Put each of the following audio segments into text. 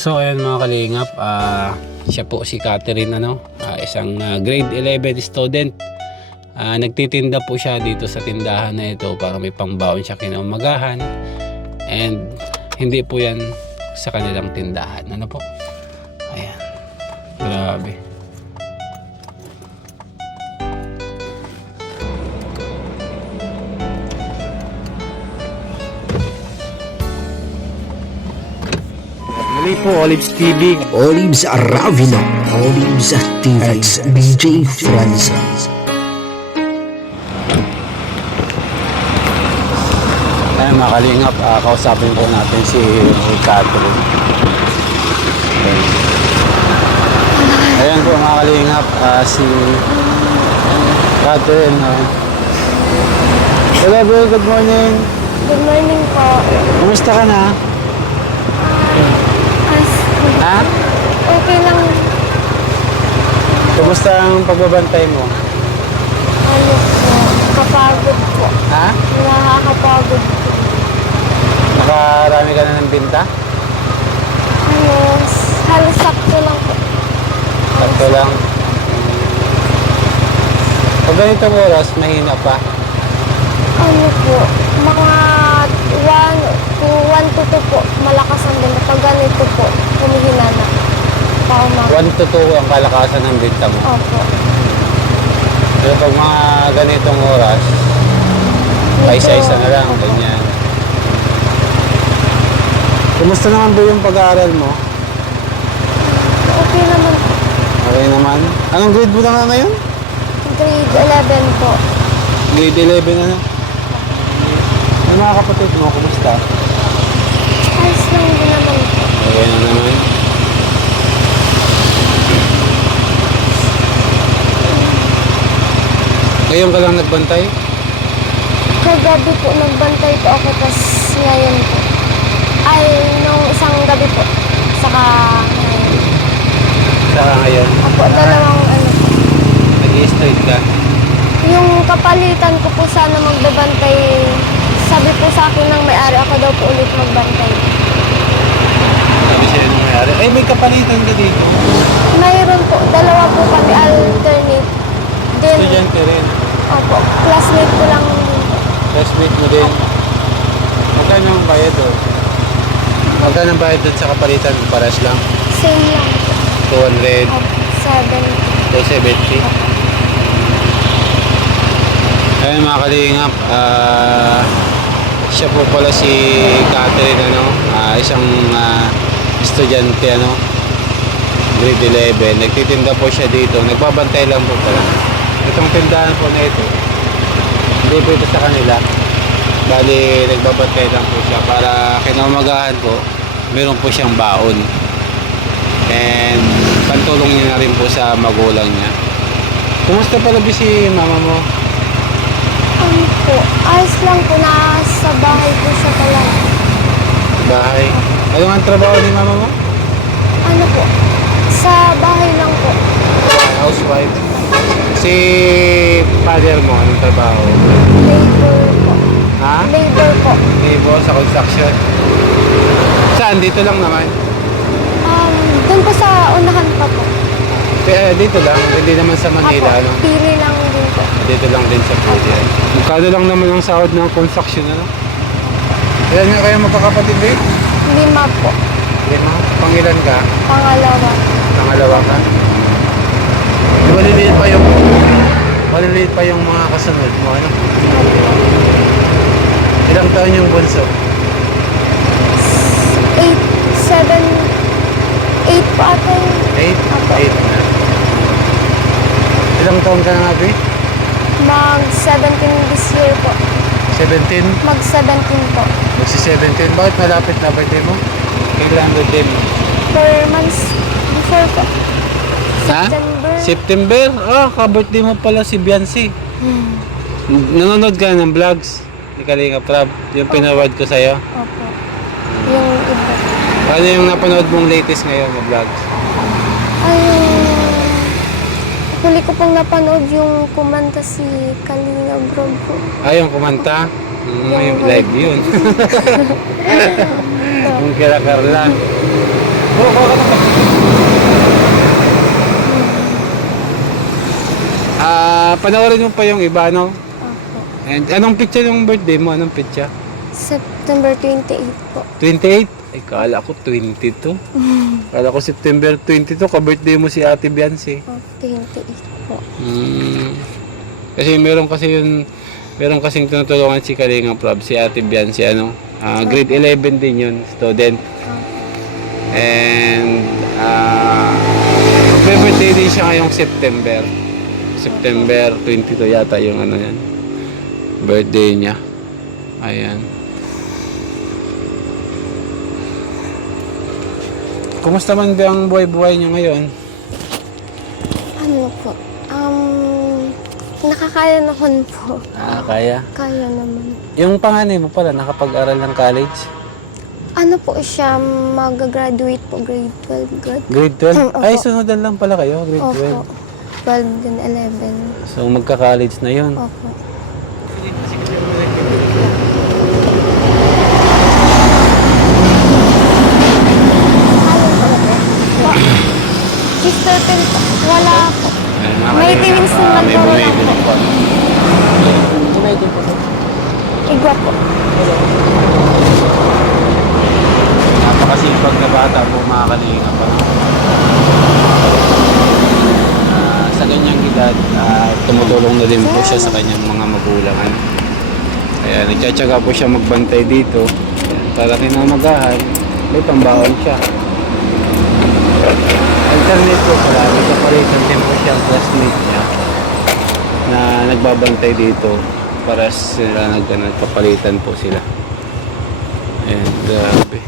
So ayan mga kalingap, siya po si Catherine, isang grade 11 student. Nagtitinda po siya dito sa tindahan na ito para may pangbaon siya kinaumagahan. And hindi po yan sa kanilang tindahan. Ano po? Ayan. Grabe. Muli po, Olives TV. Olives Aravino, Olives TV, BJ Francis. Ayan mga kalingap, kausapin po natin si Catherine. Ayan po mga kalingap, si Catherine. Hello bro, good morning. Good morning po. Kumusta ka na? Ha? Okay lang. Kumusta ang pagbabantay mo? Ano po? Kapagod po. Ha? Nakakapagod po. Nakarami ka na ng binta? Ano, halos sakto lang po. Sakto lang. Pag ganitong oras, mahina pa. Ano po? Mga 1 to 2 po. Malakas ang benta. Pag ganito po, humihina na. Paumap. 1 to 2 ang kalakasan ng binta mo. Opo. Pero pag mga ganitong oras, paisa-isa na lang, ganyan. Kumusta naman ba yung pag-aaral mo? Okay naman po. Okay naman. Anong grade mo na nga ngayon? Grade 11 po. Grade 11 na. Yung mga kapatid mo, kumusta? Ayos lang din naman po. Okay na naman. Ngayon ka lang nagbantay? Kagabi po nagbantay po ako, tas ngayon po. Ay, nung isang gabi po. Saka ngayon. Saka ngayon? Ako, dalawang ano po. Nag-i-straight ka? Yung kapalitan ko po sana magbabantay. Sabi po sa akin ng may-ari, ako daw po ulit magbantay. Sabi sa'yo nung mayari, ay may kapalitan ka dito. Mayroon po, dalawa po kami alternate. Din, Estudyante rin. opo, classmate ko lang din po. Classmate mo din. Magkano ang bayad doon? Magkano ang bayad doon sa kapalitan? Paras lang? Same lang po. 200, Opo, 7. 270. Ayun mga kalingap, siya po pala si Catherine, isang estudyante, grade 11. Nagtitinda po siya dito, nagbabantay lang po pala. Itong tindahan po na ito, hindi po ito sa kanila. Bali, nagbabantay lang po siya para kinaumagahan po, meron po siyang baon. And pantulong niya na rin po sa magulang niya. Kumusta pala si mama mo? Ano po, ayos lang po, nasa bahay po siya talaga. Bahay. Ano nga ang trabaho ni mama mo? Ano po, sa bahay lang po. Housewife. Si father mo, anong trabaho? Labor po. Ha? Labor po. Labor sa construction. Saan? Dito lang naman. Doon po sa unahan pa po. Kaya dito lang, hindi naman sa Manila, Apo, pili lang din po. Dito lang din sa Pilipinas. Magkano lang naman ang sahod ng construction, Ilan nga kayo magkakapatid, eh? 5 po. 5? Pangilan ka? Pangalawa. Pangalawa ka? Di maliliit pa yung mga kasunod mo, Ilang taon yung bunso? 8, 7, 8 po ata yun. 8? Apo. 8 na. Ilang taon ka na nga, Bri? Mag-17 this year po. 17? Mag-17 po. Magsi-17? Bakit malapit na birthday mo? Kailan birthday mo? 4 months before po. Ha? September. September? Ka-birthday mo pala si Biancy. Nanonood ka ng vlogs ni Kalinga Prab. Yung pinawad ko sa'yo. Opo. Yung iba. Ano yung napanood mong latest ngayon na vlogs? Ay, huli ko pong napanood yung kumanta si Kalinga Bro po. Yung kumanta? Yung live yun. Yung kila Carla. panoorin mo pa yung iba, no? Opo. And anong picture yung birthday mo? Anong picture? September 28 po. 28? Ay, kala ko 22. Kala ko September 22, ka-birthday mo si Ate Biancy. 28 po. Kasi meron kasing tinutulungan si Kalinga Prab, si Ate Biancy, grade 11 din yun, student. And, birthday din siya ngayong September. September 22 yata yung yan. Birthday niya. Ayan. Kumusta man ba ang buhay-buhay niyo ngayon? Ano po? Nakakaya naman po. Kaya? Kaya naman. Yung panganay mo pala, nakapag-aral ng college? Ano po siya, mag-graduate po, grade 12. Grade 12? Opo. Ay, sunodan lang pala kayo, grade Opo. 12 din 11. 12. So, magka-college na yun. Opo. Sister Pen po, wala po. May twins naman May po buhay lang ko po. pa. Igwa po. Napakasipag na bata po, mga Kalinga pa. Sa ganyang edad, tumutulong na din po siya sa kanyang mga magulang. Kaya nagtsatsaga po siya magbantay dito. Para kinamagahan, may pambaon siya. Alternate po pala, may kapalitan din po siya ang classmate niya na nagbabantay dito para sila nagpapalitan po sila. And grabe.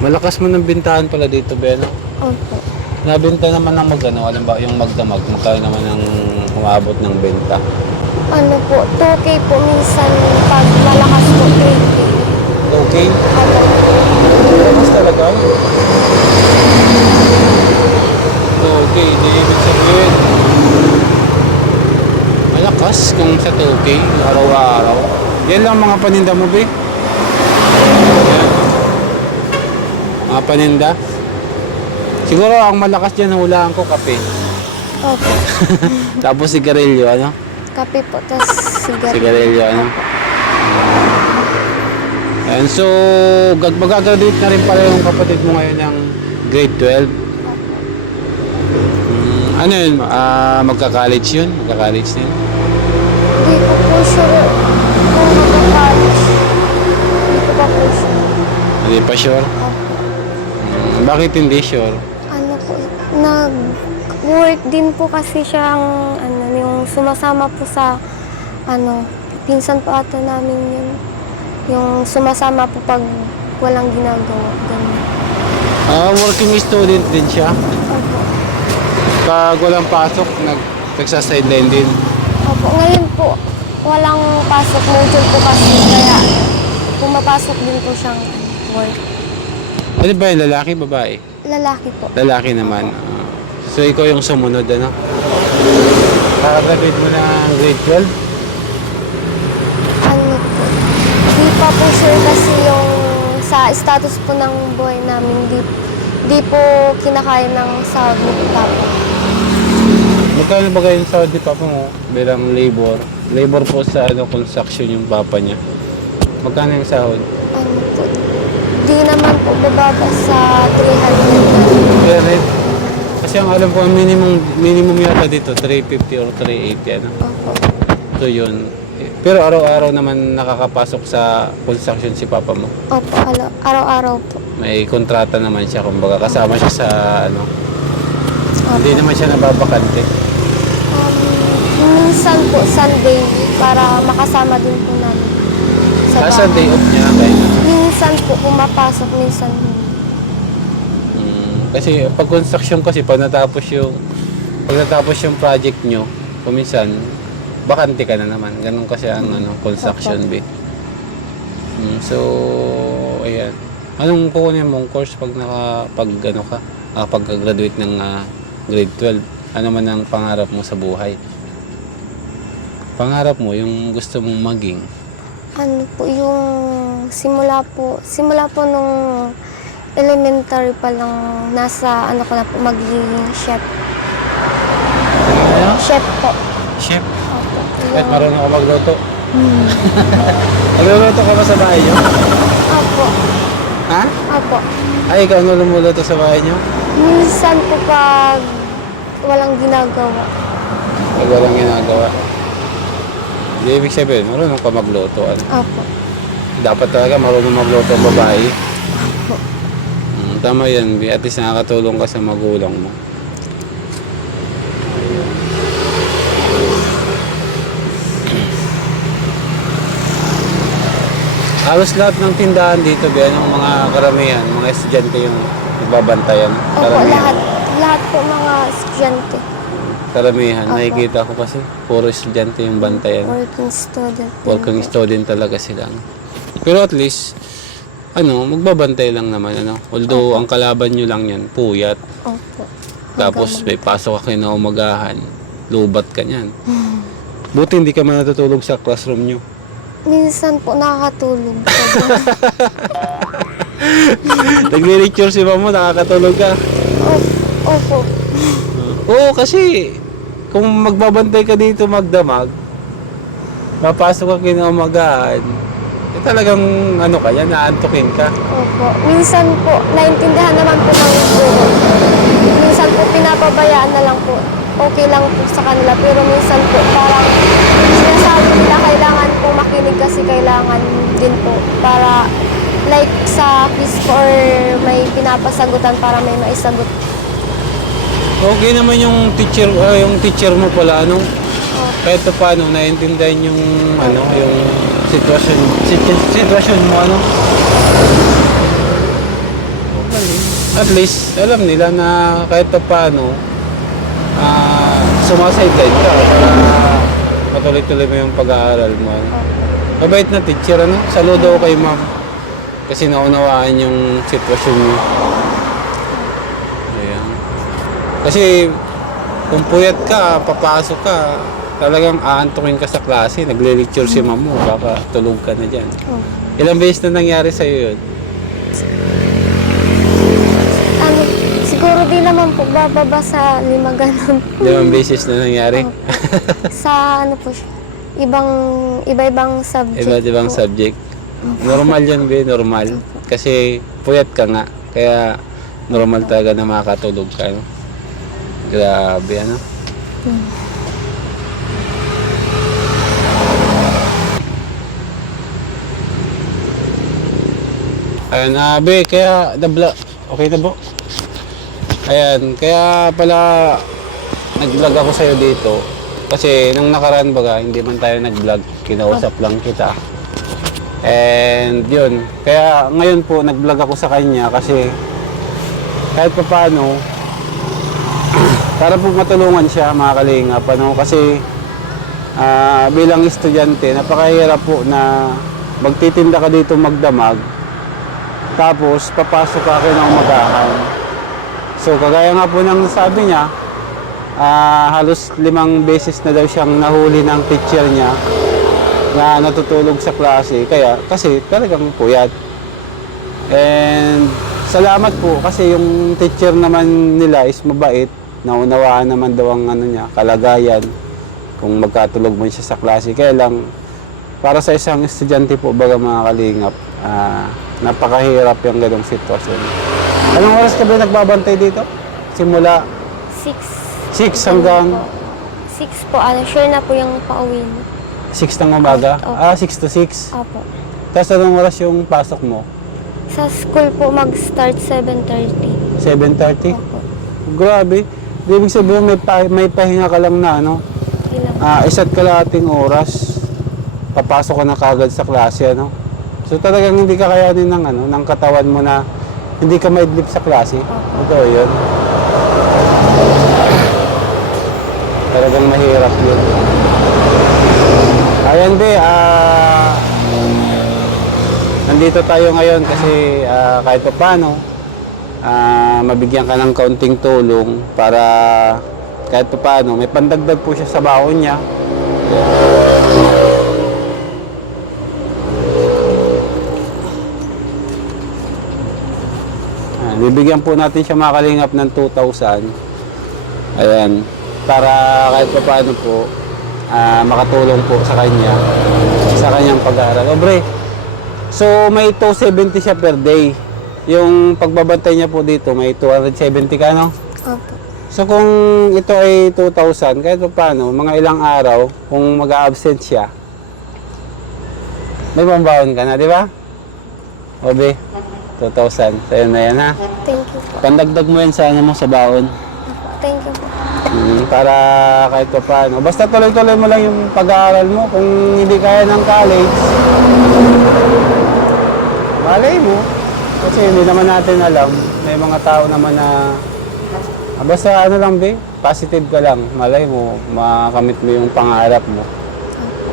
Malakas mo ng bintahan pala dito, Beno. Opo. Nabenta naman ng magkano, alam ba, yung magdamag, magkano naman ang umabot ng benta. Ano po, 2K po minsan pag malakas po 3K. Okay? Opo. Malakas talaga. Okay, di ibig sabihin. Malakas kung sa 2K, araw-araw. Yan lang mga paninda mo, Be. Yan. Mga paninda. Siguro ang malakas dyan, hulaan ko kape. Opo. Tapos sigarilyo, ano? Kape po, tas sigarilyo. Sigarilyo, ano? And so, magagraduate na rin pala yung kapatid mo ngayon ng grade 12. Ano yun? Magka-college yun? Magka-college din? Hindi ko po sure kung mag-college. Hindi ko pa po sure. Hindi pa sure? Opo. Bakit hindi sure? Ano po, nag-work din po kasi siyang, yung sumasama po sa, pinsan po ata namin yun. Yung sumasama po pag walang ginagawa. Ganun. Working student din siya. Opo. Pag walang pasok, nagsa-sideline din. Opo. Ngayon po, walang pasok. Module po kasi. Kaya pumapasok din po siyang work. Ano ba yung lalaki, babae? Lalaki po. Lalaki naman. So, ikaw yung sumunod, ano? Kakagraduate mo ng grade 12? Ano po? Di pa po sure kasi yung sa status po ng buhay namin, di po kinakaya ng sahod ni Papa. Magkano ba kayo sa di papa mo bilang labor? Labor po sa construction yung papa niya. Magkano yung sahod? Ano po? Di naman po bababa sa 300. Pero, kasi ang alam ko, ang minimum yata dito, 350 or 380, ano? Opo. So yun. Pero araw-araw naman nakakapasok sa construction si papa mo. Opo, araw-araw po. May kontrata naman siya, kumbaga kasama siya sa Opo. hindi naman siya nababakante. Minsan po, Sunday, para makasama din po namin sa bahay. Sa day off niya, kaya Minsan po pumapasok, minsan hindi. kasi pag construction kasi, pag natapos yung project nyo, kuminsan, bakante ka na naman. Ganun kasi ang construction be. So, ayan. Anong kukunin mong course pag pag-graduate ng grade 12? Ano man ang pangarap mo sa buhay? Pangarap mo, yung gusto mong maging? Ano po, yung simula po nung elementary pa lang, nasa ko na po, magiging chef. Ano? chef po. Chef? Opo. Kahit Yung- marunong ka magluto? Nagluluto ka ba sa bahay niyo? Opo. Ha? Opo. Ay, ikaw ang lumuluto sa bahay niyo? Minsan po pag walang ginagawa. Pag walang ginagawa. Hindi ibig sabihin, marunong ka magluto. Ano? Opo. Dapat talaga marunong magluto ang babae. Opo. Tama yan, at least nakakatulong ka sa magulang mo. Halos lahat ng tindahan dito, yung mga karamihan, mga estudyante yung nagbabantayan. Opo, lahat po mga estudyante. Karamihan, Opo. nakikita ko kasi, puro estudyante yung bantayan. Working student. din Working po. student talaga sila. Pero at least, magbabantay lang naman. Although, ang kalaban nyo lang yan, puyat. Opo. Tapos, may pasok ka na umagahan, lubat ka niyan. Buti hindi ka man natutulog sa classroom nyo. Minsan po nakakatulog. Nagre-lecture si mama, nakakatulog ka. Opo. Oo, kasi kung magbabantay ka dito magdamag, mapasok ka kinaumagahan, talagang ka yan, naantukin ka. Opo. Minsan po, naintindihan naman po ng guro. Minsan po, pinapabayaan na lang po. Okay lang po sa kanila. Pero minsan po, parang sinasabi nila kailangan po makinig kasi kailangan din po. Para like sa quiz po or may pinapasagutan para may maisagot. Okay naman yung teacher mo pala, kahit pa paano, naiintindihan yung, yung sitwasyon mo, Okay. At least, alam nila na kahit pa paano, sumasideline ka para patuloy-tuloy mo yung pag-aaral mo. Mabait na teacher, Saludo kay ma'am. Kasi naunawaan yung sitwasyon mo. Ayan. Kasi kung puyat ka, papasok ka, talagang aantukin ka sa klase, nagle-lecture si ma'am mo, baka tulog ka na dyan. Ilang beses na nangyari sa'yo yun? Siguro di naman po bababa sa 5 ganun. 5 beses na nangyari? Sa po siya, iba-ibang subject Iba't ibang po. subject. Normal yan, normal. Kasi puyat ka nga, kaya normal talaga na makakatulog ka, Grabe, Ayan, kaya okay na po? Ayan, kaya pala nag-vlog ako sa'yo dito. Kasi nung nakaraan hindi man tayo nag-vlog, kinausap lang kita. And yun, kaya ngayon po nag-vlog ako sa kanya kasi kahit pa paano, para po matulungan siya mga kalingap, kasi bilang estudyante, napakahirap po na magtitinda ka dito magdamag, tapos papasok ka ng umagahan. So kagaya nga po ng sabi niya, halos 5 beses na daw siyang nahuli ng teacher niya na natutulog sa klase, kasi talagang puyat. And salamat po kasi yung teacher naman nila is mabait, naunawaan naman daw ang kalagayan kung magkatulog mo siya sa klase. Kaya lang, para sa isang estudyante po, mga kalingap, napakahirap yung ganong sitwasyon. Anong oras ka ba nagbabantay dito? Simula 6. 6 hanggang 6 po, sure na po yung pauwi mo. 6 ng umaga? Opo. 6 to 6. Opo. Tapos anong oras yung pasok mo? Sa school po mag-start 7:30. 7:30? Opo. Grabe. Ibig sabihin may pahinga ka lang na, Ilang. isa't kalahating oras, papasok ka na kagad sa klase, So talagang hindi ka kayanin ng katawan mo na hindi ka maidlip sa klase. Ito yun. Talagang mahirap yun. Ayan, nandito tayo ngayon kasi kahit pa paano, mabigyan ka ng kaunting tulong para kahit pa paano, may pandagdag po siya sa baon niya. Bibigyan po natin siya mga kalingap ng 2,000. Ayan. para kahit pa paano po makatulong po sa kanyang pag-aaral. Obre, so may 270 siya per day. Yung pagbabantay niya po dito, may 270 ka, no? Opo. So kung ito ay 2,000, kahit pa paano, mga ilang araw, kung mag-a-absent siya, may pambaon ka na, di ba? Obe, 2,000. Sa'yo na yan, ha? Thank you po. Pandagdag mo yan sa ano mo, sa baon. Thank you po. Para kahit pa paano. Basta tuloy-tuloy mo lang yung pag-aaral mo. Kung hindi kaya ng college, malay mo. Kasi hindi naman natin alam. May mga tao naman na basta ano lang, be, positive ka lang. Malay mo, makamit mo yung pangarap mo.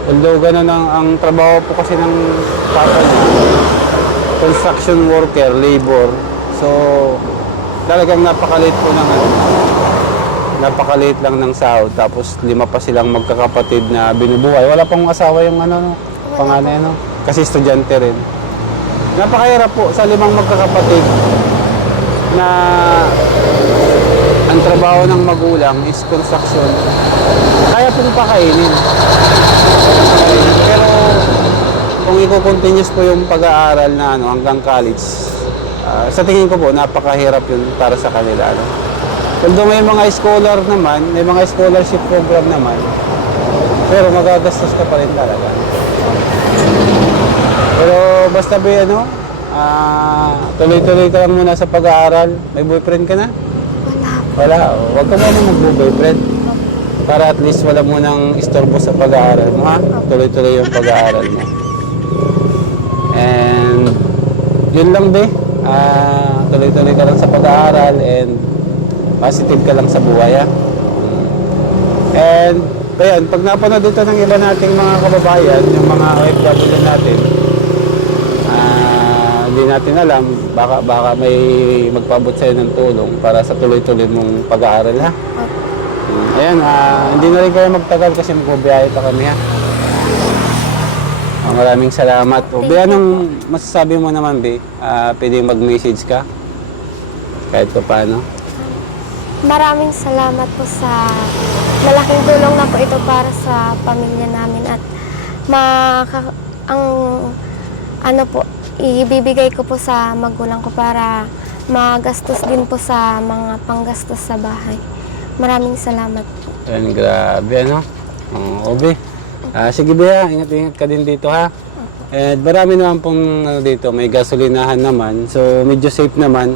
Although ganun ang trabaho po kasi ng papa niya, construction worker, labor. So, talagang napakaliit po ng ano, napakaliit lang ng sahod. Tapos 5 pa silang magkakapatid na binubuhay. Wala pang asawa yung ano, no? Panganay, no? Kasi estudyante rin. Napakahirap po sa 5 magkakapatid na ang trabaho ng magulang is construction. Kaya pong pakainin. Pero kung i-continuous po yung pag-aaral na ano, hanggang college, sa tingin ko po, napakahirap yun para sa kanila. No? Although may mga scholar naman, may mga scholarship program naman, pero magagastos ka pa rin talaga. Pero basta ba ano, tuloy-tuloy ka lang muna sa pag-aaral. May boyfriend ka na? Wala. Wala. Huwag ka muna mag-boyfriend. Para at least wala mo nang istorbo sa pag-aaral mo, ha? Tuloy-tuloy yung pag-aaral mo. And yun lang, be. Tuloy-tuloy ka lang sa pag-aaral and positive ka lang sa buhay, ha? And ayun, pag napanood dito ng iba nating mga kababayan, yung mga OFW natin, hindi natin alam, baka may magpabot sa'yo ng tulong para sa tuloy-tuloy mong pag-aaral, ha? Ayan, hindi na rin kayo magtagal kasi magbubiyahe pa kami, ha? Maraming salamat. O, Be, anong masasabi mo naman, Be? Pwede mag-message ka? Kahit pa paano? Maraming salamat po sa malaking tulong na po ito para sa pamilya namin at ang ano po, ibibigay ko po sa magulang ko para magastos din po sa mga panggastos sa bahay. Maraming salamat po. Ayan, grabe, ano? Obe. Sige, Be, ha? Ingat-ingat ka din dito, ha? And marami naman pong ano, dito, may gasolinahan naman. So, medyo safe naman.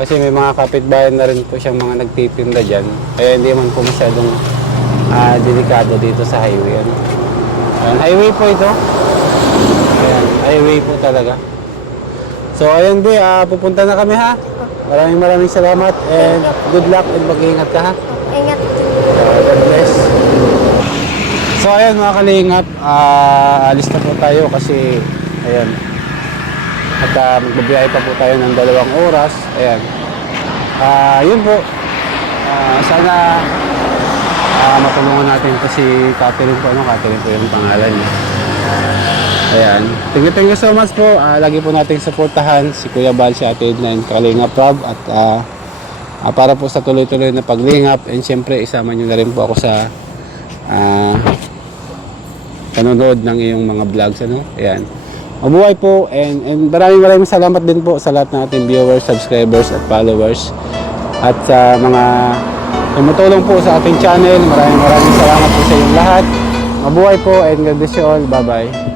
Kasi may mga kapitbahay na rin po siyang mga nagtitinda dyan. Kaya hindi man po masyadong delikado dito sa highway. Ano? Ayan, highway po ito. Ayan, highway po talaga. So, ayan, Be, pupunta na kami, ha? Maraming salamat and good luck and mag-iingat ka, ha? Ingat din. God bless. So, ayan mga kalingap, alis na po tayo kasi, ayan, at magbabiyahe pa po tayo ng 2 oras. Ayan. Yun po. Sana matulungan natin po si Catherine po. Ano? Catherine po yung pangalan niya. Ayan. Thank you so much po. Lagi po natin supportahan si Kuya Bal, si Ate Edna, and Kalingap Rob. At para po sa tuloy-tuloy na paglingap. And syempre, isama nyo na rin po ako sa panonood ng iyong mga vlogs. Ano? Ayan. Mabuhay po and maraming salamat din po sa lahat ng ating viewers, subscribers at followers at sa mga tumutulong po sa ating channel. Maraming salamat po sa inyong lahat. Mabuhay po and God bless you all. Bye bye.